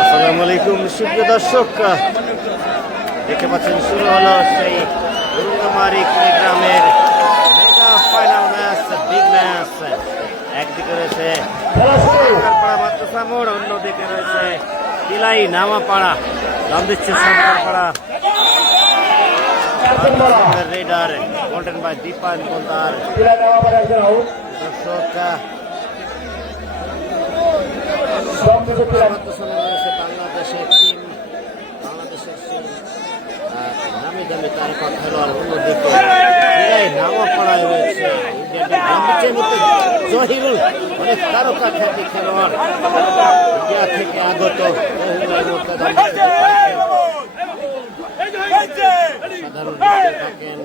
আসসালামু আলাইকুম সুপ্রিয় দর্শক। দেখতে পাচ্ছেন শুরু হলো সেই রুঙ্গামারি গ্রামের mega final match big match. একদিকে রয়েছে সরকারপাড়া মাদ্রাসা মোড় অন্যদিকে রয়েছে তিলাই নামাপাড়া নাম দিচ্ছে সরকারপাড়া রেডার গোল্ডেন বাই দীপান গোলদার দর্শক বাংলাদেশের টিম বাংলাদেশের নামি দামি তারকা খেলোয়াড় অন্যদিকে ক্রীড়ায় পড়ায় রয়েছে জহিরুল অনেক তারকা খ্যাতি খেলোয়াড়। ইন্ডিয়া থেকে আগত। জহিরুলের মধ্যে গাম্বিজের সাধারণ ব্যক্তি থাকেন।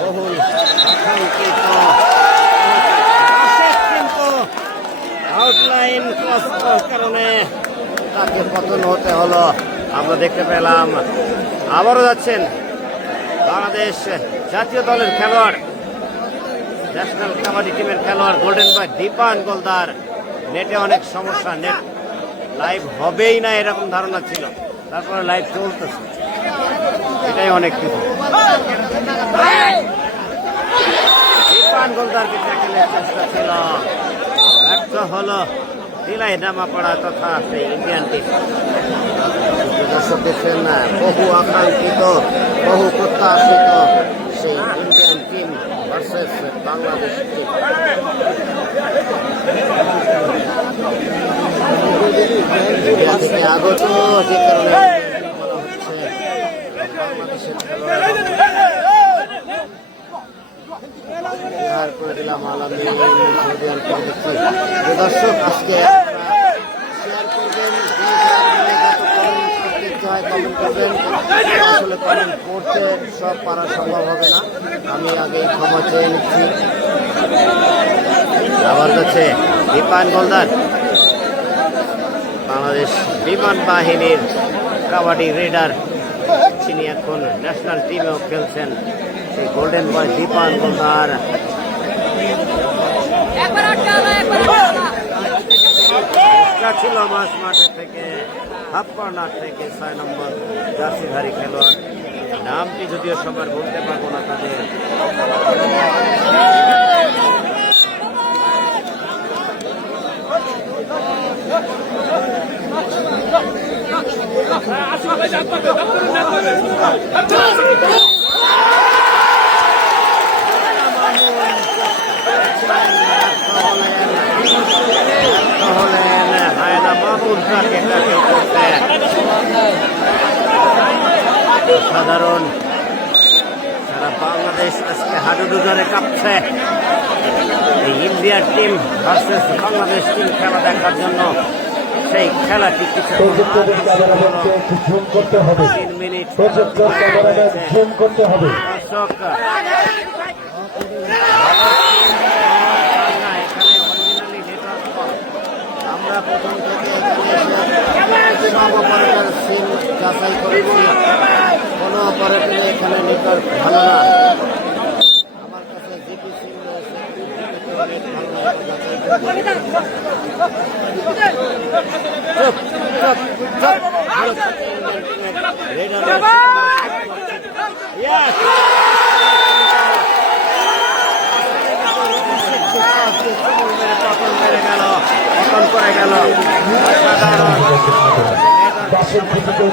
বহুল কিন্তু আউটলাইন কারণে তাকে হতে হলো। আমরা দেখতে পেলাম। আবারও যাচ্ছেন বাংলাদেশ জাতীয় দলের খেলোয়াড়। ন্যাশনাল কাবাডি টিমের খেলোয়াড় গোল্ডেন বয় দীপান গোলদার। নেটে অনেক সমস্যা, নেট লাইভ হবেই না এরকম ধারণা ছিল। তারপরে লাইভ চলতেছে। এটাই অনেক কিছু। দীপান গোলদারকে ট্যাকেলের চেষ্টা ছিল। ব্যর্থ হলো দিলাই নামা পড়া তথা সেই ইন্ডিয়ান টিম দর্শক দেখছেন না, বহু আকাঙ্ক্ষিত, বহু প্রত্যাশিত সেই বাংলাদেশ আগত যে কারণে করে দর্শক আজকে শেয়ার করবেন কমেন্ট করবেন আসলে কমেন্ট করতে সব পারা সম্ভব হবে না। আমি আগে ক্ষমা চেয়ে নিচ্ছি। আবার কাছে দীপান গোলদার বাংলাদেশ বিমান বাহিনীর কাবাডি রেডার তিনি এখন ন্যাশনাল টিমেও খেলছেন সেই গোল্ডেন বয় দীপান গোলদার ছিল মাস মাঠে থেকে। হাফ কর্নার থেকে ছয় নম্বর জার্সিধারী খেলোয়াড়। নামটি যদিও সবার বলতে পারব না তাদের হলেন হায়না মাহমুদ তাকে তাকে করতে সাধারণ সারা বাংলাদেশ আজকে হাডুডু ধরে কাঁপছে। এই ইন্ডিয়ার টিম ভার্সেস বাংলাদেশ টিম খেলা দেখার জন্য সেই খেলাটি কিছু তিন মিনিট করতে হবে। দর্শক। আমরা প্রথম থেকে সিম যাচাই করেছি। কোনো অপারেটরে এখানে নেটওয়ার্ক ভালো না। আমার কাছে জিপি সিম রয়েছে।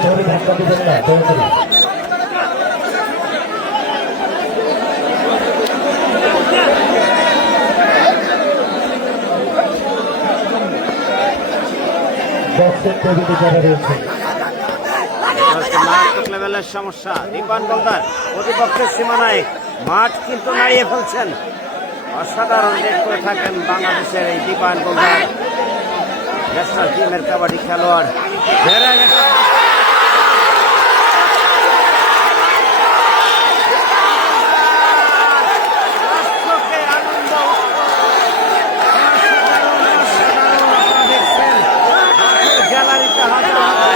ধরে ধাক্কা দেবেন না মারাত্মক লেভেলের সমস্যা। দীপান গোলদার প্রতিপক্ষের সীমানায় মাঠ কিন্তু নাড়িয়ে ফেলছেন। অসাধারণ রেট করে থাকেন বাংলাদেশের এই দীপান গোলদার ন্যাশনাল টিমের কাবাডি খেলোয়াড় বেড়ে গেছে দর্শকের আনন্দ অসাধারণ, অসাধারণ আপনারা দেখছেন। গ্যালারিতে হাজার হাজার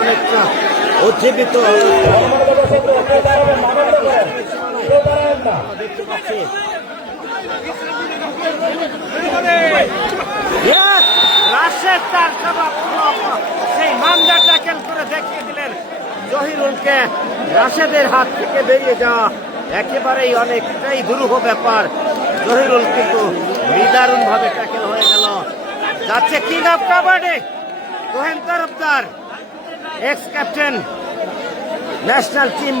অনেকটা উজ্জীবিত! রাশেদ তার সেই মামলা ট্যাকেল করে দেখিয়ে দিলেন জহিরুলকে রাশেদের হাত থেকে বেরিয়ে যাওয়া একেবারেই অনেকটাই দুরূহ ব্যাপার। জহিরুল কিন্তু নিদারুণ ভাবে ট্যাকেল হয়ে গেল। যাচ্ছে king of kabaddi? Tohen Tarafdar. Ex captain national team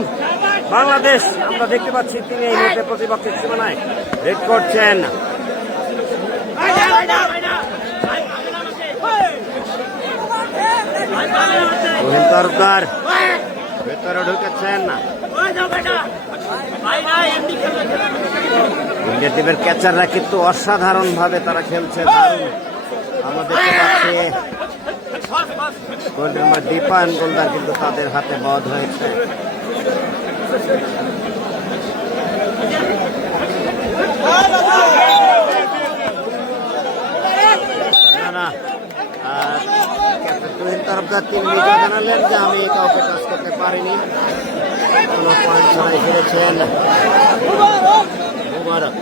Bangladesh আমরা দেখতে পাচ্ছি তিনি এই মুহূর্তে প্রতিপক্ষের সীমানায়। রেড করছেন। তরফদার ভেতরে ঢুকেছেন। ইন্ডিয়া টিমের ক্যাচাররা কিন্তু অসাধারণ ভাবে তারা খেলছে। দারুণ। আমরা দেখতে পাচ্ছি দীপায়ন গোলদার কিন্তু তাদের হাতে বধ হয়েছে। তিনি যে আমি কাউকে করতে পারিনি। কোনো মুবারক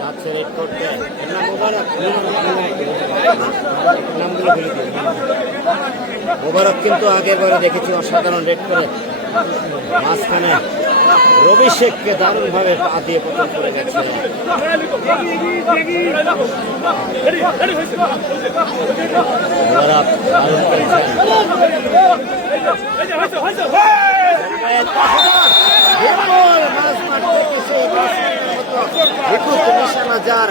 যাচ্ছে রেড করতে না মুবারক? কিন্তু আগের বারে দেখেছি, অসাধারণ রেড করে। মাঝখানে রবি শেখকে দারুণভাবে পা দিয়ে পতন করে গেছে। যার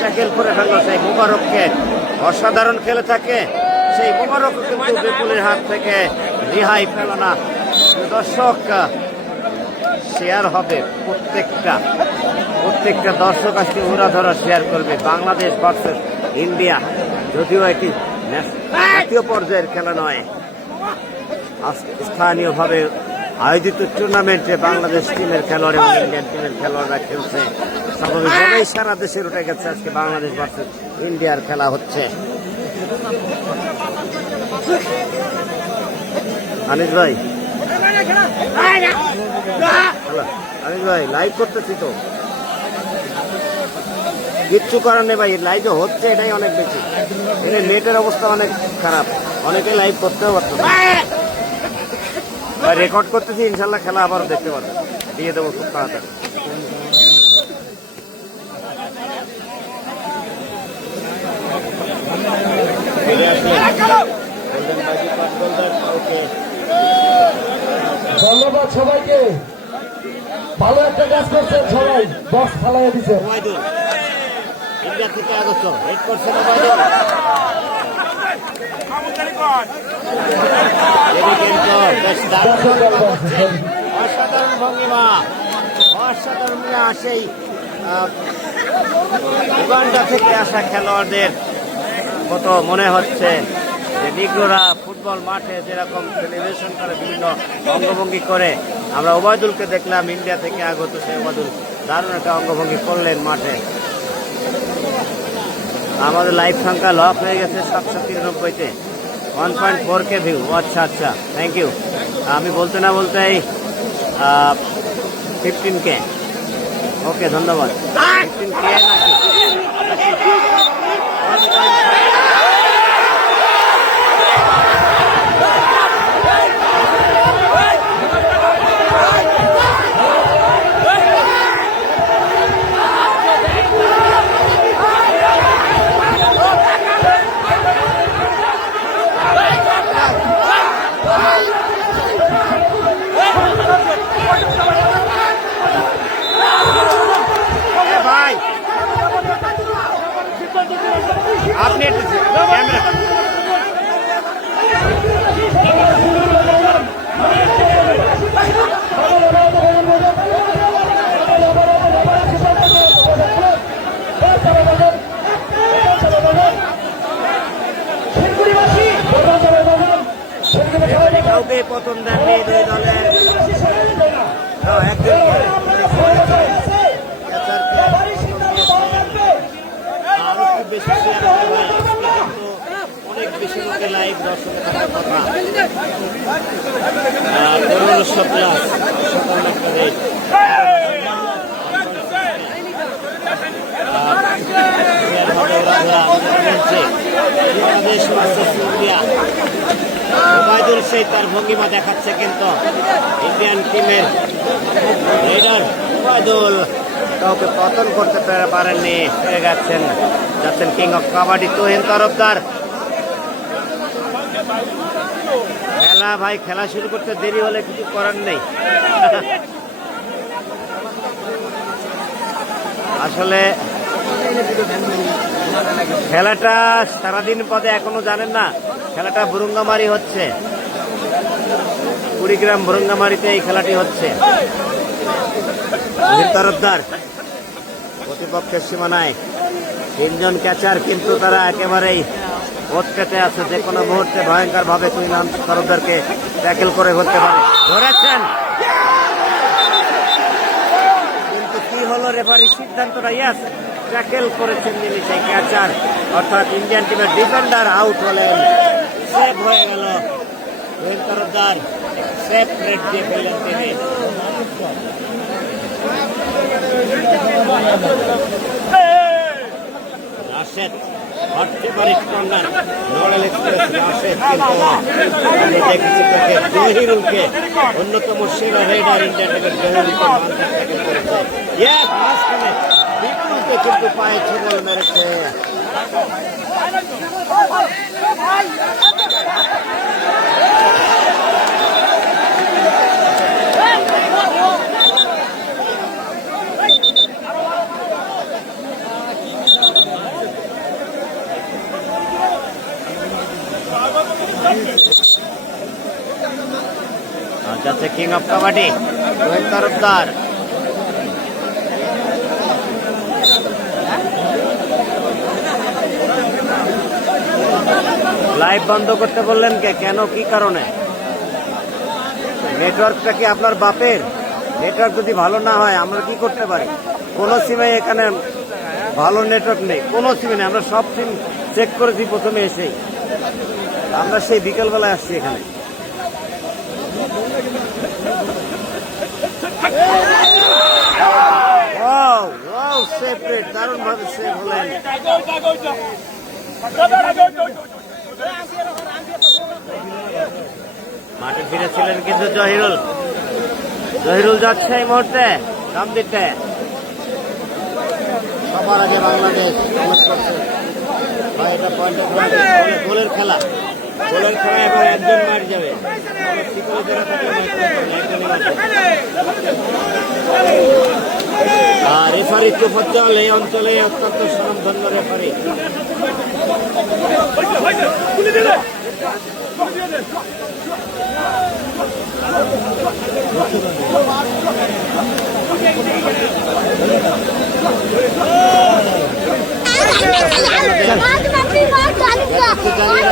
ট্যাকেল করে সেই অসাধারণ খেলে থাকে। সেই মুবারক কিন্তু বিপুলের হাত থেকে রিহাই পেল না। দর্শক শেয়ার হবে প্রত্যেকটা। প্রত্যেকটা দর্শক আজকে উড়া ধরা শেয়ার করবে। বাংলাদেশ ভার্সেস ইন্ডিয়া যদিও এটি জাতীয় পর্যায়ের খেলা নয়। স্থানীয়ভাবে আয়োজিত টুর্নামেন্টে বাংলাদেশ টিমের খেলোয়াড় এবং ইন্ডিয়ান টিমের খেলোয়াড়রা খেলছে। স্বাভাবিকভাবেই সারা দেশের উঠে গেছে। আজকে বাংলাদেশ ভার্সেস ইন্ডিয়ার খেলা হচ্ছে। আনিস ভাই। আনিস ভাই লাইভ করতেছি তো। কিচ্ছু করার নেই ভাই লাইভ হচ্ছে এটাই অনেক বেশি। এর নেটের অবস্থা অনেক খারাপ। অনেকে লাইভ করতেও পারতো রেকর্ড করতেছি ইনশাল্লাহ খেলা আবার দেখতে পারবেন। দিয়ে দেবো খুব তাড়াতাড়ি। ধন্যবাদ সবাইকে। ভালো একটা কাজ করছেন সবাই। বস ফালাই ইন্ডিয়া থেকে আগত হেড করছেন অসাধারণ ভঙ্গিমা অসাধারণ সেই উগান্ডা থেকে আসা খেলোয়াড়দের কত মনে হচ্ছে নিগ্রোরা ফুটবল মাঠে যেরকম সেলিব্রেশন করে বিভিন্ন অঙ্গভঙ্গি করে আমরা ওবায়দুলকে দেখলাম ইন্ডিয়া থেকে আগত সেই ওবায়দুল দারুণ একটা অঙ্গভঙ্গি করলেন মাঠে আমাদের লাইভ সংখ্যা লক হয়ে গেছে সাতশো তিরানব্বইতে। One point four K view আচ্ছা আচ্ছা। থ্যাংক ইউ আমি বলতে না বলতেই ফিফটিন কে ওকে ধন্যবাদ। ফিফটিন কে নাকি এ ভাই আপনি একটু ক্যামেরা কাউকে প্রথম দেননি দুই দলের হ্যাঁ, একজন আরও খুব বেশি শেয়ার হবে ভাই। আজকে কিন্তু অনেক বেশি লোক আজকে লাইভ দর্শকে থাকার কথা ওবায়দুল শেখ তার ভঙ্গিমা দেখাচ্ছে কিন্তু ইন্ডিয়ান টিমের লিডার ওবায়দুল কাউকে পতন করতে পারেননি পেরে গেছেন যাচ্ছেন কিং অফ কাবাডি তোহিন তরফদার খেলা ভাই, খেলা শুরু করতে দেরি হলে কিছু করার নেই। আসলে খেলাটা সারাদিন পদে এখনও জানেন না, খেলাটা বুরুঙ্গামারি হচ্ছে। কুড়িগ্রাম বুরুঙ্গামারিতে এই খেলাটি হচ্ছে। প্রতিপক্ষের সীমানায় তিনজন ক্যাচার কিন্তু তারা একেবারেই পেতে আছে যে কোনো মুহূর্তে ভয়ঙ্কর ভাবে কুইলাম তরফদারকে ট্যাকেল করে ফেলতে পারে। ধরেছেন। কিন্তু কি হলো রেফারির সিদ্ধান্তটা ইয়াস। ট্যাকেল করেছেন যিনি সেই ক্যাচার। অর্থাৎ ইন্ডিয়ান টিমের ডিফেন্ডার আউট হলেন। সেভ হয়ে গেল। তরফদার সেফ রেড দিয়ে ফেললেন তিনি। রাশেদ। পারে কর্নার নড়াল এক্সপ্রেস রাশেদ আমি দেখেছি তাকে জহিরুলকে অন্যতম সেরা কিন্তু পায়ে ছবল মেরেছে। যাচ্ছে king of kabaddi Rohit Tarafdar. Live বন্ধ করতে বললেন কে? কেন? কি কারণে? নেটওয়ার্কটা কি আপনার বাপের? নেটওয়ার্ক যদি ভালো না হয়, আমরা কি করতে পারি? কোনো সিমে এখানে ভালো নেটওয়ার্ক নেই। কোনো সিমে নেই। আমরা সব সিম চেক করেছি প্রথমে এসেই। আমরা সেই বিকেলবেলায় আসছি এখানে। সেপারেট দারুণ ভাবে সেভ হলেন। মাঠে ফিরেছিলেন কিন্তু জহিরুল। জহিরুল যাচ্ছে এই মুহূর্তে দাম দিতে সবার আগে বাংলাদেশ এটা পয়েন্টের গোলের খেলা। গোলের খেলা এবং একজন মার যাবে। আর রেফারি তোফজ্জল এই অঞ্চলে অত্যন্ত স্বনামধন্য রেফারি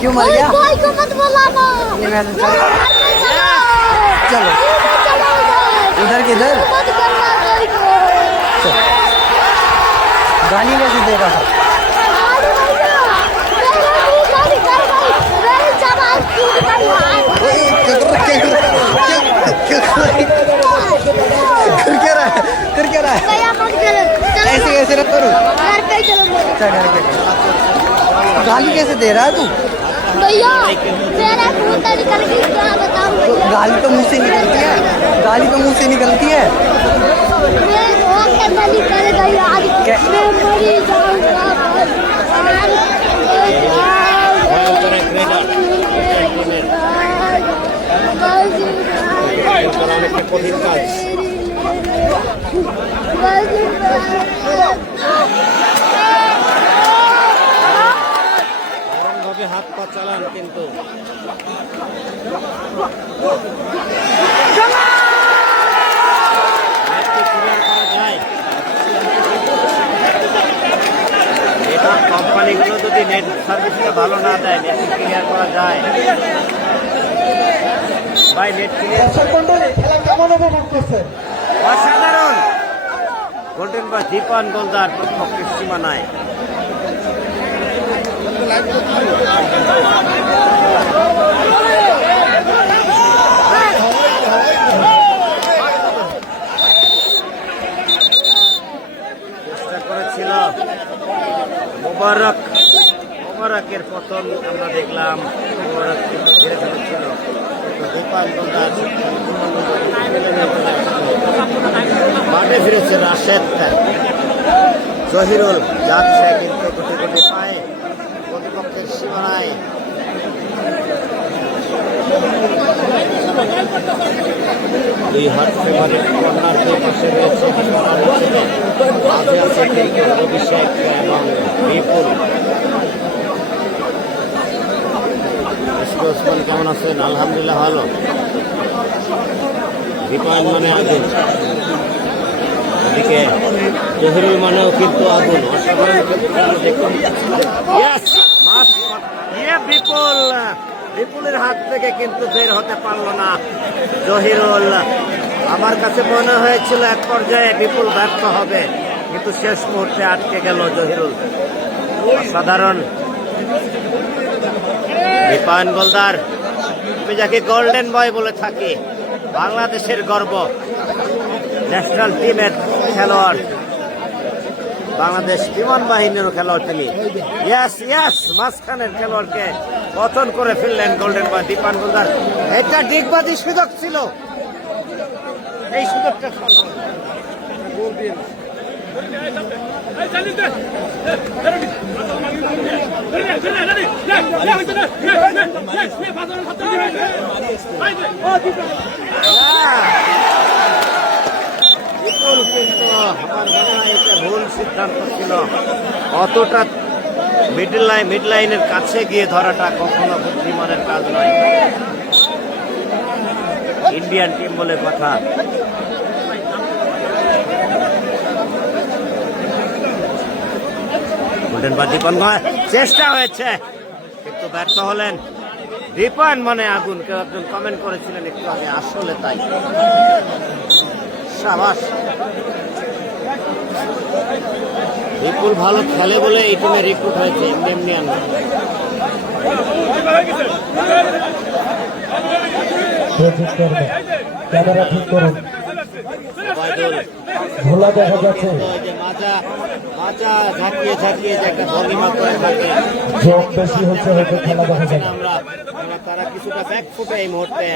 क्यों मर गया? कोई को मत चलो। इधर किधर इधर गाली कैसे देगा था? घर करके। गाली कैसे दे रहा है तू? भैया खून तो निकल क्या बताऊँ गाली तो मुँह से निकलती है। गाली तो मुँह से निकलती है। হাত পা চালান কিন্তু। এটা কোম্পানিগুলো যদি নেট সার্ভিসটা ভালো না দেয় নেট ক্লিয়ার করা যায়। ভাই নেট ক্লিয়ার অসাধারণ! গোল্ডেন বা দীপান গোলদার প্রতিপক্ষের সীমানায় মোবারক, মোবারকের পতন আমরা দেখলাম, মোবারক কিন্তু মাঠে ফিরেছে রাশেদ জহিরুল যাচ্ছে কিন্তু কোটি কোটি পায়ে সীমানায় দুই হাত ফেভারিট কর্নার দুই পাশে রয়েছে আছে ক্রিকেট অভিষেক এবং বিপুল। ওসমান কেমন আছেন? আলহামদুলিল্লাহ ভালো। দীপায়ন মানে আগুন। এদিকে জহিরুল মানেও কিন্তু আগুন অসাধারণ দেখুন বিপুল। বিপুলের হাত থেকে কিন্তু বের হতে পারল না জহিরুল। আমার কাছে মনে হয়েছিল এক পর্যায়ে বিপুল ব্যর্থ হবে, কিন্তু শেষ মুহূর্তে আটকে গেল জহিরুল। অসাধারণ। দীপায়ন গোলদার আমি যাকে গোল্ডেন বয় বলে থাকি, বাংলাদেশের গর্ব। ন্যাশনাল টিমের খেলোয়াড়। বাংলাদেশ বিমান বাহিনীরও খেলোয়াড় ইয়াস ইয়াস মাঝখানের খেলোয়াড়কে পতন করে ফেললেন গোল্ডেন বয় দীপান গোলদার এটা ডিগবাজি সুযোগ ছিল এই সুযোগটা বিপুল কিন্তু আমার মনে হয় এটা ভুল সিদ্ধান্ত ছিল অতটা মিডল লাইন মিড লাইনের কাছে গিয়ে ধরাটা কখনো বুদ্ধিমানের কাজ নয়। ইন্ডিয়ান টিম বলে কথা। চেষ্টা হয়েছে। কিন্তু ব্যর্থ হলেন। দীপন মানে আগুন কেউ একজন কমেন্ট করেছিলেন একটু আগে। আসলে তাই। সাবাস। বিপুল ভালো খেলে বলে এই টিমে রিক্রুট হয়েছে, এমনি এমনি আর না। সে ঠিক করবে। ক্যামেরা ঠিক করুন। ভোলা দেখা যাচ্ছে। যোগ বেশি হচ্ছে, হয়তো খেলা দেখা আমরা তারা কিছুটা ব্যাক ফুটে এই মুহূর্তে।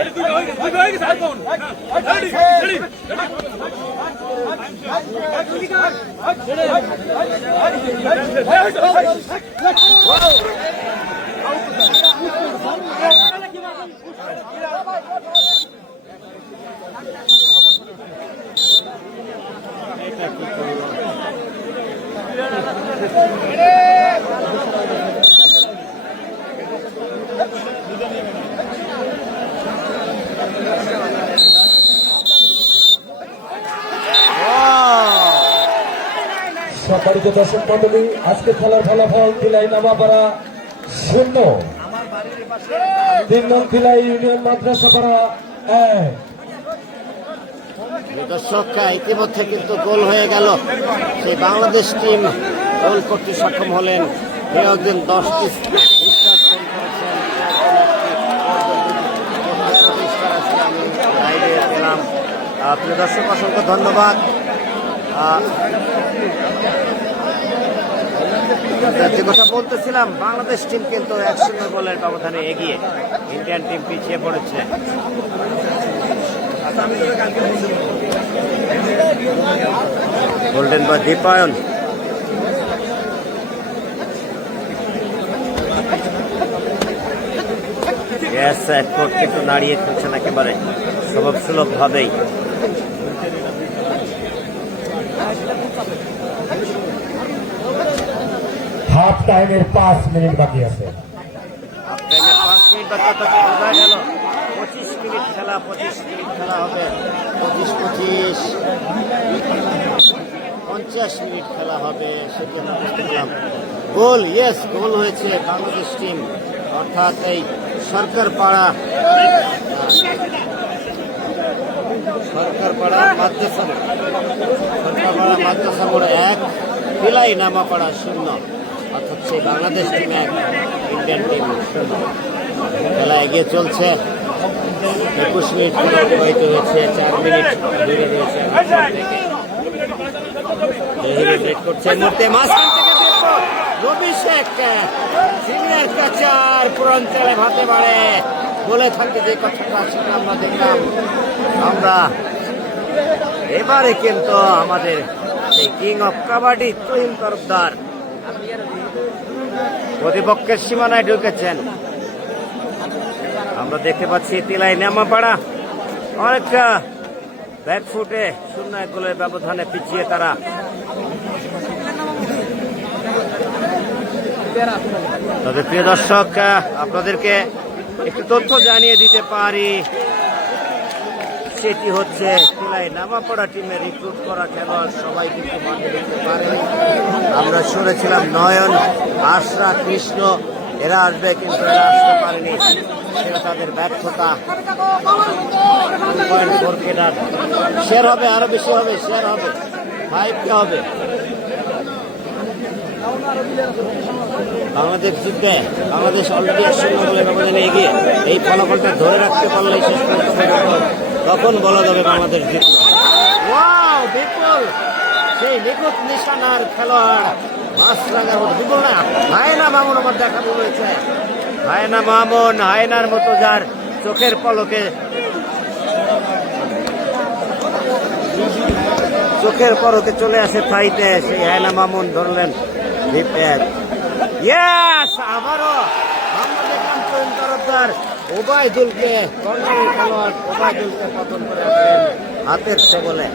সম্মানিত দর্শক মন্ডলী আজকে খেলার ফলাফল তিলাই নামাপাড়া শূন্য। তিন নং তিলাই ইউনিয়ন মাদ্রাসা পাড়া এক। দর্শক, ইতিমধ্যে কিন্তু গোল হয়ে গেল। সেই বাংলাদেশ টিম গোল করতে সক্ষম হলেন কেউ একজন দশটি প্রিয় দর্শক, অসংখ্য ধন্যবাদ। যে কথা বলতেছিলাম, বাংলাদেশ টিম কিন্তু এক শূন্য গোলের ব্যবধানে এগিয়ে ইন্ডিয়ান টিম পিছিয়ে পড়েছে। গোল্ডেন বা দীপায়ন গ্যাস এক কোট কিন্তু দাঁড়িয়ে খেলছেন একেবারে। স্বভাব সুলভ ভাবেই হাফ টাইমের পাঁচ মিনিট বাকি আছে। পাঁচ মিনিট বাকি বোঝা গেল। পঁচিশ মিনিট খেলা পঁচিশ মিনিট খেলা হবে। পঁচিশ পঁচিশ পঞ্চাশ মিনিট খেলা হবে সেটি আমরা বুঝতে গোল ইয়েস গোল হয়েছে বাংলাদেশ টিম। অর্থাৎ এই সরকার পাড়া। সরকার পাড়া মাদ্রাসা সরকার পাড়া মাদ্রাসা মোড় এক পিলাই নামাপাড়া শূন্য। অর্থাৎ সেই বাংলাদেশ টিম এক ইন্ডিয়ান টিম শূন্য। খেলা এগিয়ে চলছে। একুশ মিনিট অতিবাহিত হয়েছে চার মিনিট দূরে রয়েছে। জহিরুল করছে মুহূর্তে মাঝখান থেকে রবি শেখ, সিনিয়র কাচার পুরাঞ্চলে ভাতে বাড়ে বলে থাকে যে কথাটা সেটা আমরা দেখলাম। আমরা এবারে কিন্তু আমাদের সেই কিং অফ কাবাডি তুহিন তরফদার প্রতিপক্ষের সীমানায় ঢুকেছেন। আমরা দেখতে পাচ্ছি তিলাই নামাপাড়া। অনেকটা ব্যাক ফুটে শূন্য গোলের ব্যবধানে পিছিয়ে তারা। তবে প্রিয় দর্শক আপনাদেরকে একটু তথ্য জানিয়ে দিতে পারি। সেটি হচ্ছে তুলাই নামাপড়া টিমে রিক্রুট করা খেলোয়াড় সবাই কিন্তু মাঠে দেখতে পারেনি আমরা শুনেছিলাম নয়ন, আশরা, কৃষ্ণ, এরা আসবে কিন্তু এরা আসতে পারেনি। সেটা তাদের ব্যর্থতা। শেয়ার হবে, আরও বেশি হবে শেয়ার হবে। ফাইভ কে হবে। বাংলাদেশ জিতবে বাংলাদেশ অলরেডি শূন্য বলে ব্যবধানে এগিয়ে এই ফলাফলটা ধরে রাখতে পারলে শেষ তখন বলা যাবে বাংলাদেশ জিতল সেই নিখুঁত নিশানার খেলোয়াড় হায়না মামুন আমার দেখা রয়েছে হায়না মামুন চোখের পলকে চোখের পরকে চলে আসে ফাইতে সেই হায়না মামুন ধরলেন ইয়েস আবারও আমরা দেখলাম তরুণ তরফদার ওবায়দুলকে কর্নারের খেলোয়াড় ওবায়দুলকে পতন করে আসলেন হাতের বলে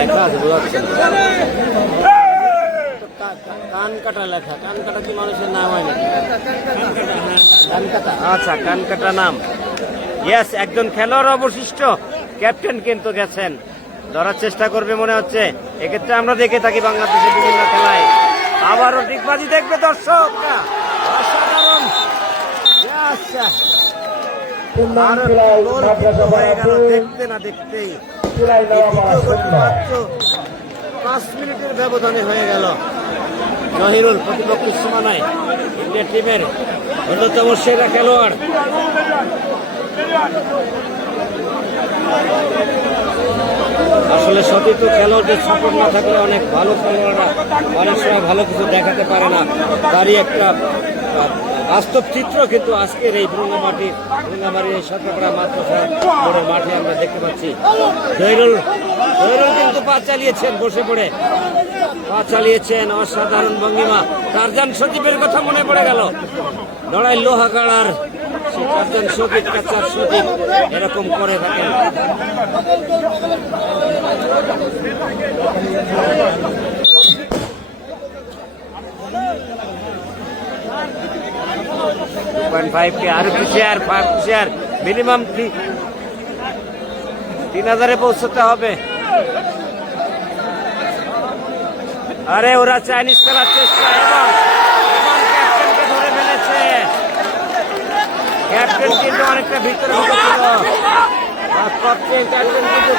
লেখা আছে বোঝা কান কাটা লেখা। কান কাটা মানুষের নাম হয় কাটা আচ্ছা কান কাটা নাম। ইয়েস একজন খেলোয়াড় অবশিষ্ট। ক্যাপ্টেন কিন্তু গেছেন। ধরার চেষ্টা করবে মনে হচ্ছে। এক্ষেত্রে আমরা দেখে থাকি বাংলাদেশের বিভিন্ন খেলায়। আবারও ডিগবাজি দেখবে দর্শক অসাধারণ। হয়ে দেখতে না দেখতেই। পাঁচ মিনিটের ব্যবধানে হয়ে গেল। জহিরুল প্রতিপক্ষের সীমানায় ইন্ডিয়া টিমের অন্যতম সেরা খেলোয়াড়। আসলে সতীর্থ খেলোয়াড়দের সাপোর্ট না থাকলে অনেক ভালো খেলোয়াড়রা অনেক সময় ভালো কিছু দেখাতে পারে না। তারই একটা বাস্তব চিত্র কিন্তু আজকের এই ভ্রঙ্গামাটি ভ্রঙ্গামাটির এই সতকড়া মাদ্রাসা মোড়ের মাঠে আমরা দেখতে পাচ্ছি। জহিরুল জহিরুল কিন্তু পা চালিয়েছেন বসে পড়ে। পা চালিয়েছেন অসাধারণ ভঙ্গিমা। টারজান সজীবের কথা মনে পড়ে গেল। লড়াই লোহা গাড়ার, সেই টারজান সজীব, কাচার সজীব, এরকম করে থাকেন। ফাইভ ফাইভ মিনিমাম তিন হাজারে পৌঁছতে হবে। আরে ওরা চাইনিজ খেলার চেষ্টা এবং এবং ক্যাপ্টেনকে ধরে ফেলেছে। ক্যাপ্টেন কিন্তু অনেকটা ভিতরে ঢুকেছিল। ক্যাপ্টেন ক্যাপ্টেন কিন্তু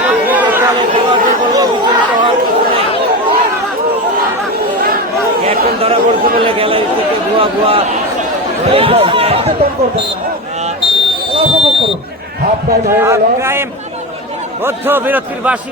ক্যাপ্টেন ধরা বলে গ্যালারি থেকে ভুয়া ভুয়া বৌদ্ধ বিরতির বার্ষিক